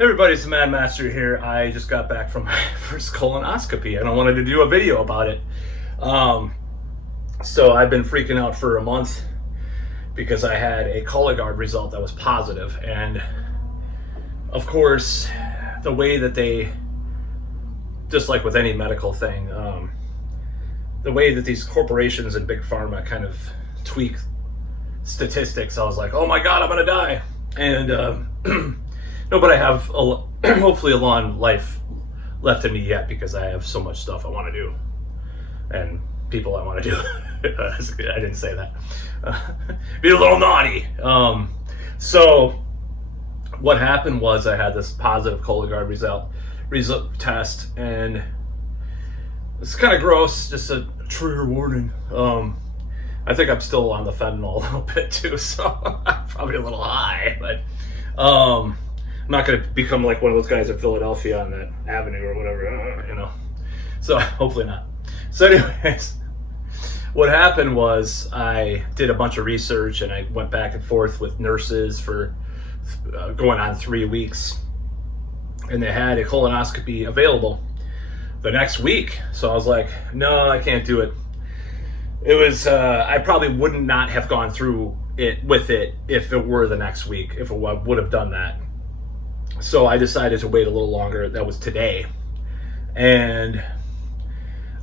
Everybody, it's the Mad Master here. I just got back from my first colonoscopy and I wanted to do a video about it. So I've been freaking out for a month because I had a Cologuard result that was positive. And of course, the way that they, just like with any medical thing, the way that these corporations and big pharma kind of tweak statistics, I was like, oh my God, I'm gonna die. And no, but I have hopefully a long life left in me yet because I have so much stuff I want to do and people I want to do. I didn't say that. Be a little naughty. So what happened was I had this positive Cologuard result test, and it's kind of gross. Just a trigger warning. I think I'm still on the fentanyl a little bit too, so I'm probably a little high, but I'm not going to become like one of those guys in Philadelphia on that avenue or whatever, So hopefully not. So anyways, what happened was I did a bunch of research and I went back and forth with nurses for going on 3 weeks. And they had a colonoscopy available the next week. So I was like, no, I can't do it. It was, I probably would not have gone through it if it were the next week, if I would have done that. So I decided to wait a little longer. That was today. And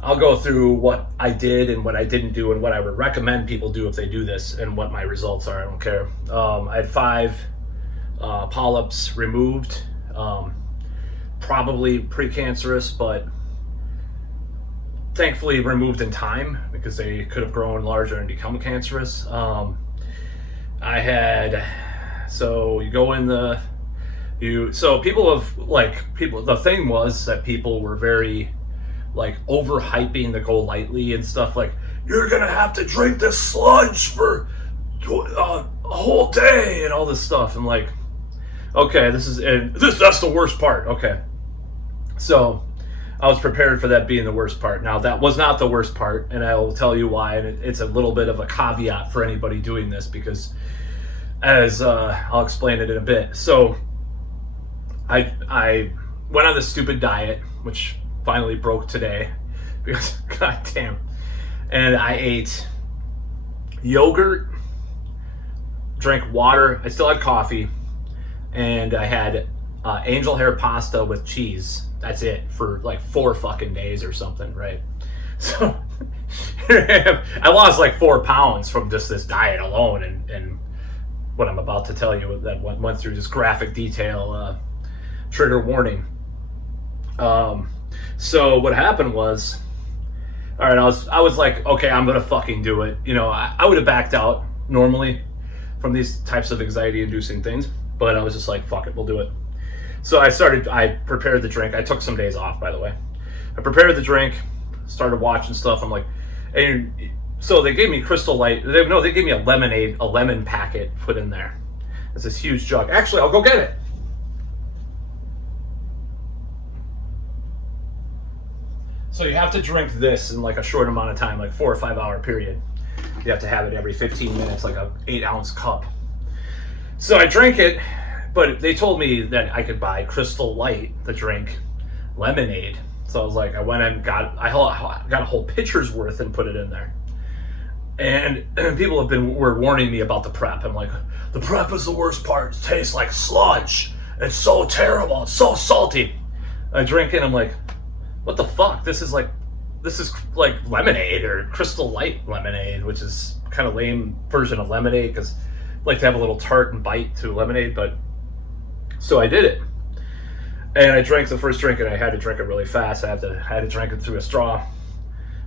I'll go through what I did and what I didn't do and what I would recommend people do if they do this and what my results are. I don't care. I had 5 polyps removed, probably precancerous, but thankfully removed in time because they could have grown larger and become cancerous. So you go in the thing was that people were very like overhyping the go lightly and stuff, like you're gonna have to drink this sludge for a whole day and all this stuff. I'm like, okay, that's the worst part. Okay, so I was prepared for that being the worst part. Now that was not the worst part, and I will tell you why. And it's a little bit of a caveat for anybody doing this because, as I'll explain it in a bit. So I went on this stupid diet, which finally broke today because goddamn. And I ate yogurt, drank water. I still had coffee, and I had angel hair pasta with cheese. That's it for like 4 fucking days or something, right? So I lost like 4 pounds from just this diet alone, and what I'm about to tell you that went through this graphic detail. Trigger warning. So what happened was, all right, I was like, okay, I'm gonna fucking do it. I would have backed out normally from these types of anxiety inducing things, but I was just like, fuck it, we'll do it. So I prepared the drink. I took some days off, by the way. I prepared the drink, started watching stuff. I'm like, and so they gave me Crystal Light. They gave me a lemon packet put in there. It's this huge jug. Actually, I'll go get it. So you have to drink this in like a short amount of time, like 4 or 5 hour period. You have to have it every 15 minutes, like a 8-ounce cup. So I drank it, but they told me that I could buy Crystal Light, the drink, lemonade. So I was like, I went and got a whole pitcher's worth and put it in there. And people were warning me about the prep. I'm like, the prep is the worst part. It tastes like sludge. It's so terrible. It's so salty. I drink it and I'm like, what the fuck? This is like lemonade or Crystal Light lemonade, which is kind of lame version of lemonade because I like to have a little tart and bite to lemonade. But so I did it, and I drank the first drink, and I had to drink it really fast. I had to drink it through a straw.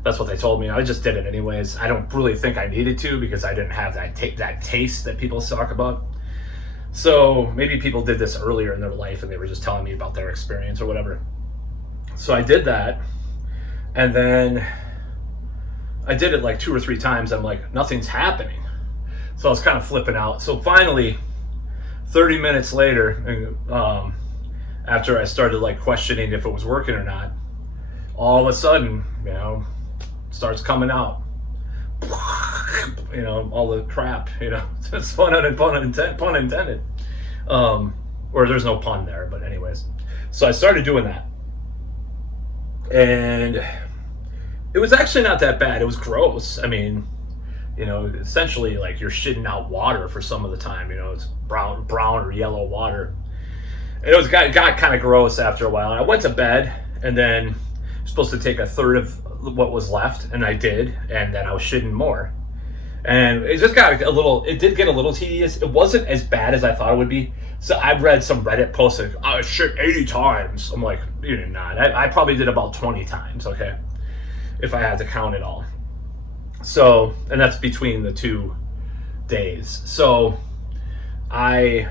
That's what they told me. I just did it anyways. I don't really think I needed to because I didn't have that taste that people talk about. So maybe people did this earlier in their life and they were just telling me about their experience or whatever. So I did that, and then I did it like 2 or 3 times. I'm like, nothing's happening. So I was kind of flipping out. So finally, 30 minutes later, after I started like questioning if it was working or not, all of a sudden, starts coming out. All the crap, it's pun intended. or there's no pun there, but anyways. So I started doing that, and it was actually not that bad. It was gross. I mean, essentially like you're shitting out water for some of the time. It's brown or yellow water. And it got kind of gross after a while. And I went to bed, and then I was supposed to take a third of what was left, and I did, and then I was shitting more. And it just got it did get a little tedious. It wasn't as bad as I thought it would be. So I read some Reddit posts like, I shit 80 times. I'm like, you did not. I probably did about 20 times, okay? If I had to count it all. So, and that's between the 2 days. So I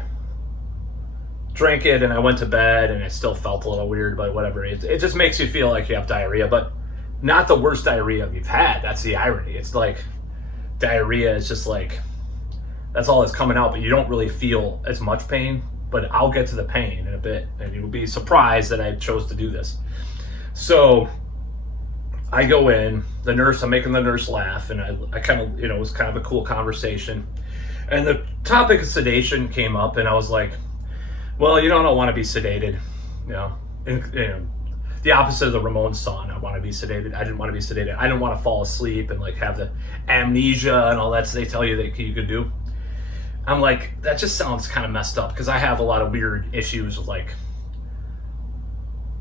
drank it and I went to bed, and I still felt a little weird, but whatever. It just makes you feel like you have diarrhea, but not the worst diarrhea you've had. That's the irony. It's like diarrhea is just like, that's all that's coming out, but you don't really feel as much pain. But I'll get to the pain in a bit, and you'll be surprised that I chose to do this. So I go in, I'm making the nurse laugh, and I kind of, it was kind of a cool conversation. And the topic of sedation came up, and I was like, well, I don't want to be sedated, and, the opposite of the Ramones song, I want to be sedated. I didn't want to be sedated. I didn't want to fall asleep and like have the amnesia and all that they tell you that you could do. I'm like, that just sounds kind of messed up, because I have a lot of weird issues with like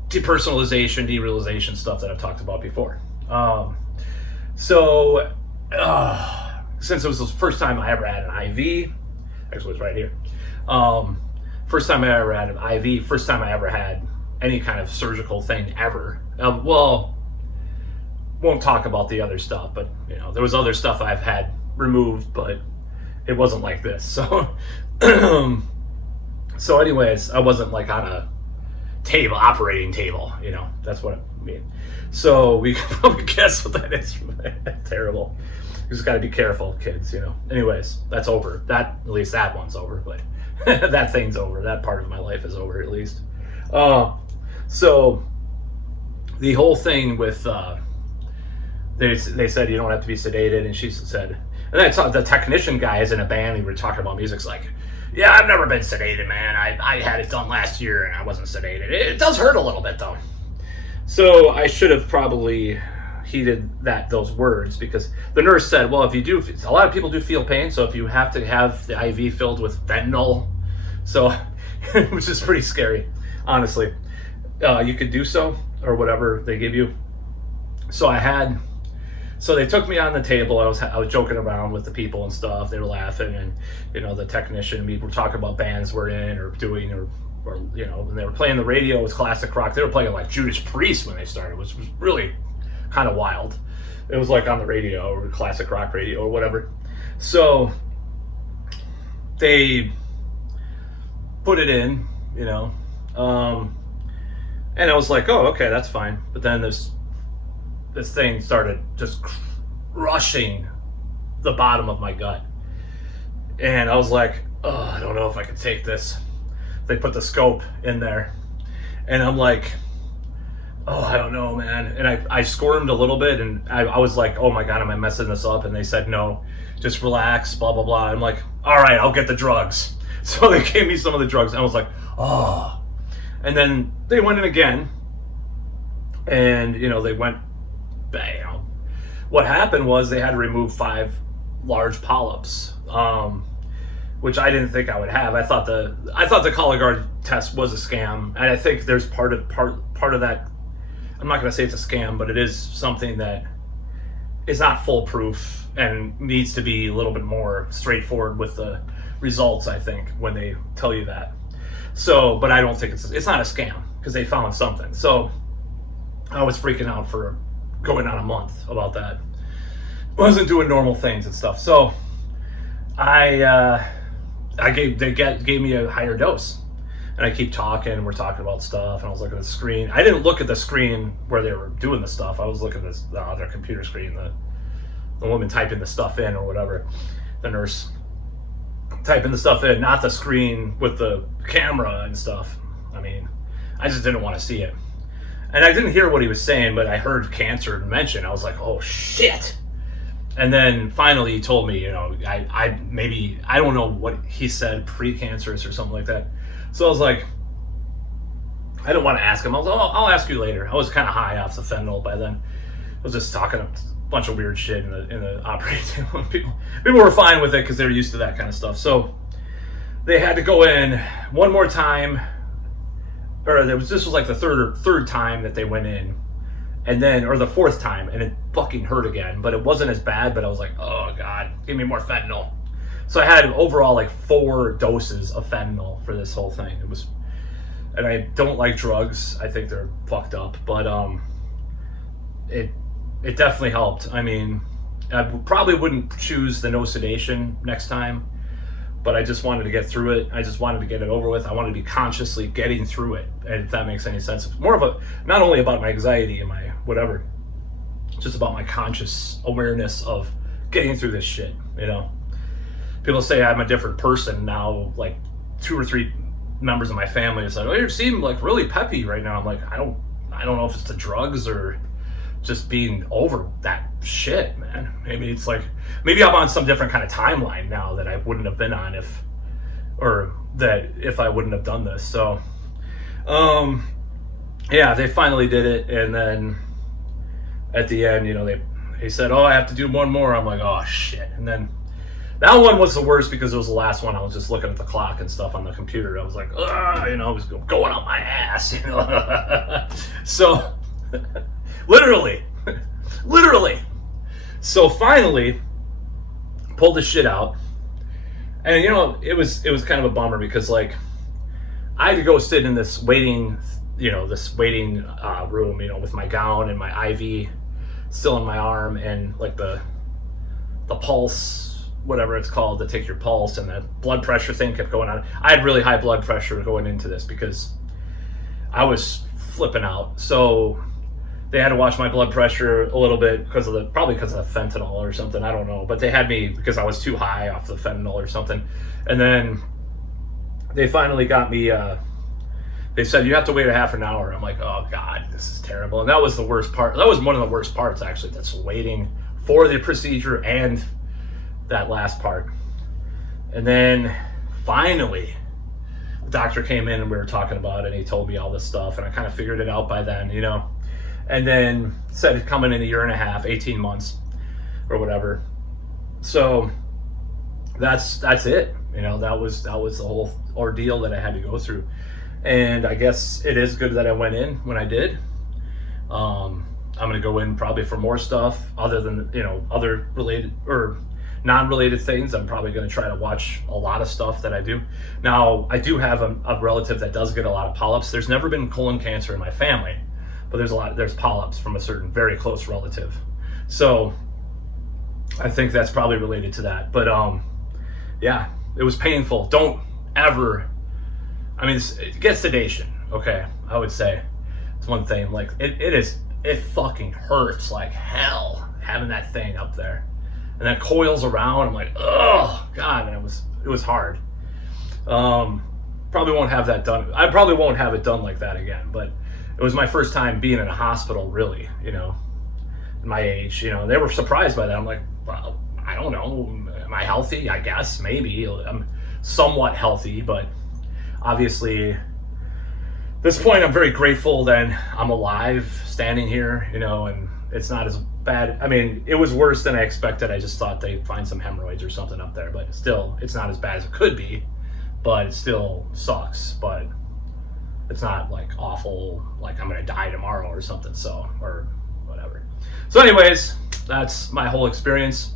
depersonalization, derealization stuff that I've talked about before. Since it was the first time I ever had an IV, actually it's right here. First time I ever had an IV, first time I ever had any kind of surgical thing ever. Won't talk about the other stuff, but there was other stuff I've had removed, but it wasn't like this. So, so anyways, I wasn't like on a operating table, that's what I mean. So we can probably guess what that is. Terrible. You just got to be careful, kids, Anyways, that's over. At least that one's over, but that thing's over. That part of my life is over, at least. So the whole thing with, they said you don't have to be sedated, and she said, and I saw the technician guy is in a band, we were talking about music's like, yeah, I've never been sedated, man. I had it done last year and I wasn't sedated. It does hurt a little bit though. So I should have probably heeded those words, because the nurse said, well, a lot of people do feel pain, so if you have to have the IV filled with fentanyl, so, which is pretty scary, honestly, you could do so, or whatever they give you. So they took me on the table. I was joking around with the people and stuff. They were laughing, and the technician, we were talking about bands we're in or doing, or when they were playing the radio, it was classic rock. They were playing like Judas Priest when they started, which was really kind of wild. It was like on the radio, or classic rock radio, or whatever. So they put it in, and I was like, oh, okay, that's fine. But then this thing started just crushing the bottom of my gut, and I was like, oh, I don't know if I can take this. They put the scope in there, and I'm like, oh, I don't know, man. And I squirmed a little bit, and I was like, oh my God, am I messing this up? And they said, no, just relax, blah, blah, blah. I'm like, all right, I'll get the drugs. So they gave me some of the drugs, and I was like, oh. And then they went in again, and, they went, bam. What happened was they had to remove 5 large polyps, which I didn't think I would have. I thought the Cologuard test was a scam, and I think there's part of that. I'm not going to say it's a scam, but it is something that is not foolproof and needs to be a little bit more straightforward with the results, I think, when they tell you that. So, but I don't think it's not a scam, because they found something. So I was freaking out for going on a month about that. I wasn't doing normal things and stuff. So they gave me a higher dose. And I keep talking, we're talking about stuff, and I was looking at the screen. I didn't look at the screen where they were doing the stuff. I was looking at the other computer screen, the woman typing the stuff in or whatever, the nurse typing the stuff in, not the screen with the camera and stuff. I mean, I just didn't want to see it. And I didn't hear what he was saying, but I heard cancer mentioned. I was like, oh shit. And then finally he told me, I don't know what he said, precancerous or something like that. So I was like, I didn't want to ask him. I was like, oh, I'll ask you later. I was kind of high off the fentanyl by then. I was just talking a bunch of weird shit in the operating room. People were fine with it because they were used to that kind of stuff. So they had to go in one more time, or this was like the third time that they went in, and then, or the fourth time, and it fucking hurt again. But it wasn't as bad. But I was like, oh god, give me more fentanyl. So I had overall like 4 doses of fentanyl for this whole thing. It was, and I don't like drugs. I think they're fucked up. But it definitely helped. I mean, I probably wouldn't choose the no sedation next time, but I just wanted to get through it. I just wanted to get it over with. I wanted to be consciously getting through it, and if that makes any sense. It's more of a, not only about my anxiety and my whatever, just about my conscious awareness of getting through this shit, you know? People say I'm a different person now, like 2 or 3 members of my family said, oh, you seem like really peppy right now. I'm like, I don't know if it's the drugs or just being over that shit, man. Maybe it's like, maybe I'm on some different kind of timeline now that I wouldn't have been on if I wouldn't have done this. So, yeah, they finally did it. And then at the end, you know, they said, oh, I have to do one more. I'm like, oh shit. And then that one was the worst because it was the last one. I was just looking at the clock and stuff on the computer. I was like, you know, it was going up my ass, you know. So, literally. So finally, pulled the shit out, and you know, it was kind of a bummer because like I had to go sit in this waiting room, you know, with my gown and my IV still in my arm, and like the pulse, whatever it's called, to take your pulse, and the blood pressure thing kept going on. I had really high blood pressure going into this because I was flipping out. So they had to watch my blood pressure a little bit probably because of the fentanyl or something. I don't know, but they had me because I was too high off the fentanyl or something. And then they finally got me. They said you have to wait a half an hour. I'm like, oh god, this is terrible. And that was the worst part. That was one of the worst parts actually. That's waiting for the procedure and that last part. And then finally the doctor came in and we were talking about it, and he told me all this stuff, and I kind of figured it out by then, you know. And then said it's coming in a year and a half, 18 months or whatever. So that's it, you know. That was the whole ordeal that I had to go through. And I guess it is good that I went in when I did. I'm gonna go in probably for more stuff other than, you know, other related or non-related things. I'm probably going to try to watch a lot of stuff that I do. Now, I do have a relative that does get a lot of polyps. There's never been colon cancer in my family, but there's polyps from a certain very close relative. So I think that's probably related to that. But yeah, it was painful. Don't ever, I mean, get sedation, okay? I would say it's one thing. Like it fucking hurts like hell having that thing up there. And that coils around. I'm like, oh god, and it was hard. Probably won't have that done. I probably won't have it done like that again. But it was my first time being in a hospital, really. You know, at my age. You know, they were surprised by that. I'm like, well, I don't know. Am I healthy? I guess maybe I'm somewhat healthy, but obviously, at this point, I'm very grateful that I'm alive, standing here. You know, and it's not as bad. I mean, it was worse than I expected. I just thought they'd find some hemorrhoids or something up there, but still, it's not as bad as it could be, but it still sucks. But it's not like awful, like I'm gonna die tomorrow or something, so, or whatever. So anyways, that's my whole experience.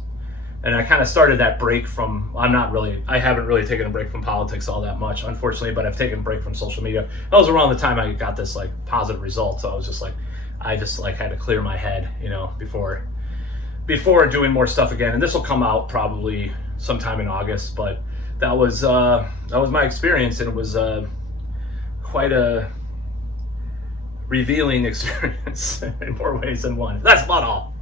And I kind of started that break from, I haven't really taken a break from politics all that much, unfortunately, but I've taken a break from social media. That was around the time I got this like positive result, so I was just like, I had to clear my head, you know, before doing more stuff again. And this will come out probably sometime in August, but that was my experience, and it was quite a revealing experience in more ways than one. That's about all.